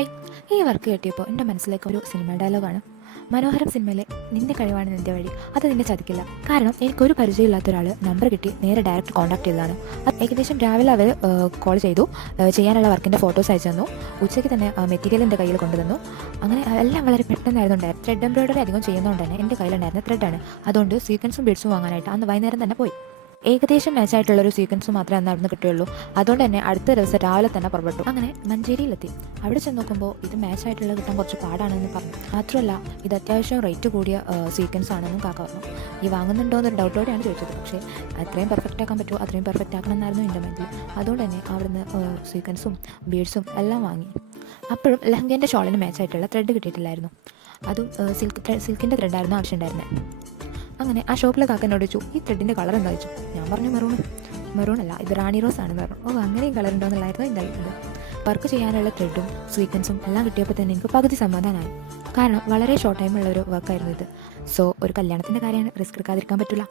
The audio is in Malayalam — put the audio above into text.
ഹായ്. ഈ വർക്ക് കിട്ടിയപ്പോൾ എൻ്റെ മനസ്സിലേക്ക് ഒരു സിനിമ ഡയലോഗാണ്. മനോഹരം സിനിമയിലെ നിന്റെ കഴിവാണ് നിന്റെ വഴി, അത് നിന്നെ ചതിക്കില്ല. കാരണം എനിക്കൊരു പരിചയമില്ലാത്ത ഒരാൾ നമ്പർ കിട്ടി നേരെ ഡയറക്റ്റ് കോൺടാക്ട് ചെയ്തതാണ്. അത് ഏകദേശം രാവിലെ അവർ കോൾ ചെയ്തു, ചെയ്യാനുള്ള വർക്കിൻ്റെ ഫോട്ടോസ് അയച്ചു തന്നു. ഉച്ചയ്ക്ക് തന്നെ മെറ്റീരിയൽ എൻ്റെ കയ്യിൽ കൊണ്ടുവന്നു. അങ്ങനെ എല്ലാം വളരെ പെട്ടെന്നായിരുന്നു ഉണ്ടായത്. ത്രെഡ് എംബ്രോയിഡറി അധികം ചെയ്യുന്നതുകൊണ്ട് തന്നെ എൻ്റെ കയ്യിലുണ്ടായിരുന്ന ത്രെഡാണ്. അതുകൊണ്ട് സീക്വൻസും ബീഡ്സും വാങ്ങാനായിട്ട് അന്ന് വൈകുന്നേരം തന്നെ പോയി. ഏകദേശം മാച്ചായിട്ടുള്ളൊരു സീക്വൻസ് മാത്രമേ അന്ന് അവിടുന്ന് കിട്ടുകയുള്ളൂ. അതുകൊണ്ട് തന്നെ അടുത്ത ദിവസം രാവിലെ തന്നെ പുറപ്പെട്ടു. അങ്ങനെ മഞ്ചേരിയിലെത്തി. അവിടെ ചെന്ന് നോക്കുമ്പോൾ ഇത് മാച്ചായിട്ടുള്ള കിട്ടാൻ കുറച്ച് പാടാണെന്ന് പറഞ്ഞു. മാത്രമല്ല ഇത് അത്യാവശ്യം റേറ്റ് കൂടിയ സീക്വൻസ് ആണെന്നും കാക്ക പറഞ്ഞു. ഈ വാങ്ങുന്നുണ്ടോ എന്നൊരു ഡൗട്ടോടെയാണ് ചോദിച്ചത്. പക്ഷേ അത്രയും പെർഫെക്റ്റ് ആക്കാൻ പറ്റുമോ അത്രയും പെർഫെക്റ്റ് ആക്കണമെന്നായിരുന്നു എൻ്റെ മൈൻഡിൽ. അതുകൊണ്ട് തന്നെ അവിടുന്ന് സീക്വൻസും ബീഡ്സും എല്ലാം വാങ്ങി. അപ്പോഴും ലെഹങ്കേൻ്റെ ഷോളിന് മാച്ചായിട്ടുള്ള ത്രെഡ് കിട്ടിയിട്ടില്ലായിരുന്നു. അതും സിൽക്കിൻ്റെ ത്രെഡായിരുന്നു ആവശ്യമുണ്ടായിരുന്നത്. അങ്ങനെ ആ ഷോപ്പിലെ കാക്കനോട് ചോദിച്ചു, ഈ ത്രെഡിൻ്റെ കളർ എന്താ ചോദിച്ചു. ഞാൻ പറഞ്ഞു മെറൂണല്ല, ഇത് റാണി റോസ് ആണെന്ന് പറഞ്ഞു. അങ്ങനെയും കളർ ഉണ്ടോ എന്നുള്ളായിരുന്നു എൻ്റെ ഇത്. വർക്ക് ചെയ്യാനുള്ള ത്രെഡും സീക്വൻസും എല്ലാം കിട്ടിയപ്പോൾ തന്നെ എനിക്ക് പകുതി സമാധാനമായി. കാരണം വളരെ ഷോർട്ട് ടൈമുള്ള ഒരു വർക്കായിരുന്നു ഇത്. സോ ഒരു കല്യാണത്തിൻ്റെ കാര്യമാണ്, റിസ്ക് എടുക്കാതിരിക്കാൻ പറ്റില്ല.